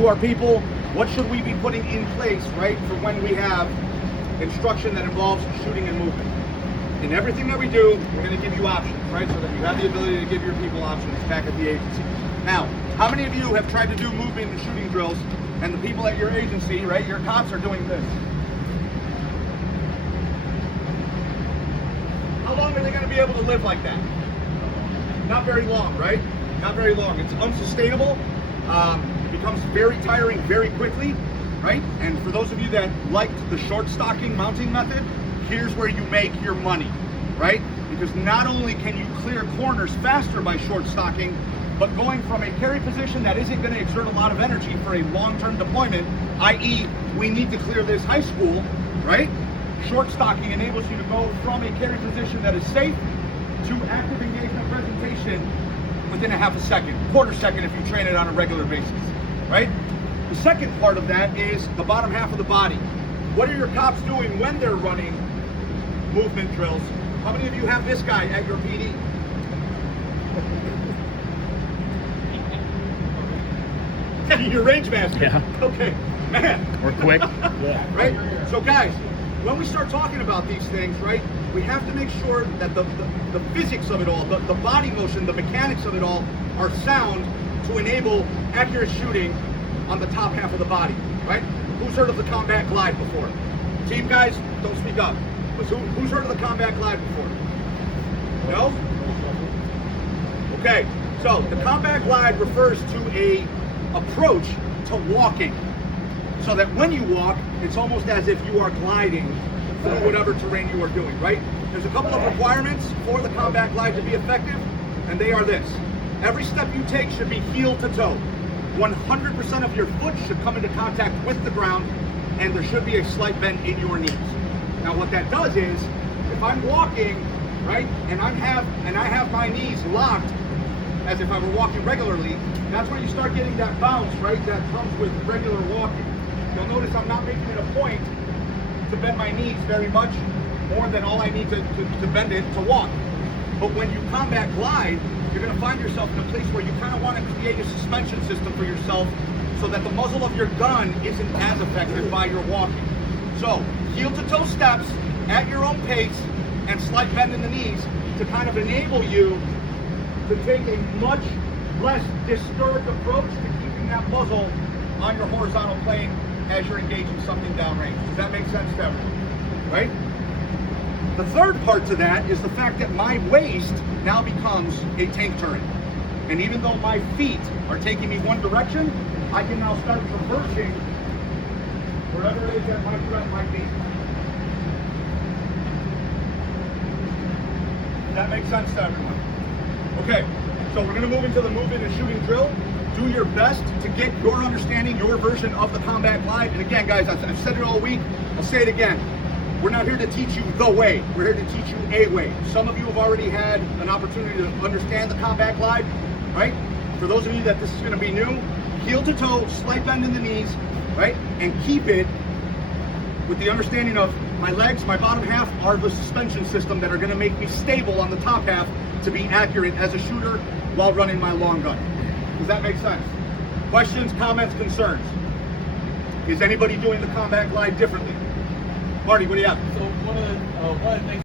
to our people, what should we be putting in place, right, for when we have instruction that involves shooting and movement. In everything that we do, we're going to give you options, right, so that you have the ability to give your people options back at the agency. Now, how many of you have tried to do movement and shooting drills, and the people at your agency, right, your cops are doing this? How long are they going to be able to live like that? Not very long, right? Not very long. It's unsustainable. It becomes very tiring very quickly, right? And for those of you that liked the short stocking mounting method, here's where you make your money, right? Because not only can you clear corners faster by short stocking, but going from a carry position that isn't going to exert a lot of energy for a long-term deployment, i.e. we need to clear this high school, right? Short stocking enables you to go from a carry position that is safe to active engagement presentation within a half a second, quarter second if you train it on a regular basis, right? The second part of that is the bottom half of the body. What are your cops doing when they're running movement drills? How many of you have this guy at your PD? Your range master. Yeah. Okay, man. We're quick. Yeah. Right? So guys, when we start talking about these things, right, we have to make sure that the physics of it all, the body motion, the mechanics of it all are sound to enable accurate shooting on the top half of the body, right? Who's heard of the combat glide before? Team guys, don't speak up. But who's heard of the combat glide before? No? Okay, so the combat glide refers to a approach to walking. So that when you walk, it's almost as if you are gliding through whatever terrain you are doing, right? There's a couple of requirements for the combat glide to be effective, and they are this. Every step you take should be heel to toe. 100% of your foot should come into contact with the ground, and there should be a slight bend in your knees. Now what that does is, if I'm walking, right, and I have my knees locked, as if I were walking regularly, that's where you start getting that bounce, right, that comes with regular walking. You'll notice I'm not making it a point to bend my knees very much more than all I need to bend it to walk. But when you combat glide, you're going to find yourself in a place where you kind of want to create a suspension system for yourself so that the muzzle of your gun isn't as affected by your walking. So, heel to toe steps at your own pace and slight bend in the knees to kind of enable you to take a much less disturbed approach to keeping that muzzle on your horizontal plane as you're engaging something downrange. Does that make sense to everyone? Right? The third part to that is the fact that my waist now becomes a tank turret. And even though my feet are taking me one direction, I can now start traversing wherever it is that my threat might be. Does that make sense to everyone? Okay, so we're going to move into the movement and shooting drill. Do your best to get your understanding, your version of the combat glide. And again, guys, I've said it all week. I'll say it again. We're not here to teach you the way. We're here to teach you a way. Some of you have already had an opportunity to understand the combat glide, right? For those of you that this is going to be new, heel to toe, slight bend in the knees, right? And keep it with the understanding of my legs, my bottom half are the suspension system that are going to make me stable on the top half to be accurate as a shooter while running my long gun. Does that make sense? Questions, comments, concerns? Is anybody doing the combat glide differently? Marty, what do you have? So one of the things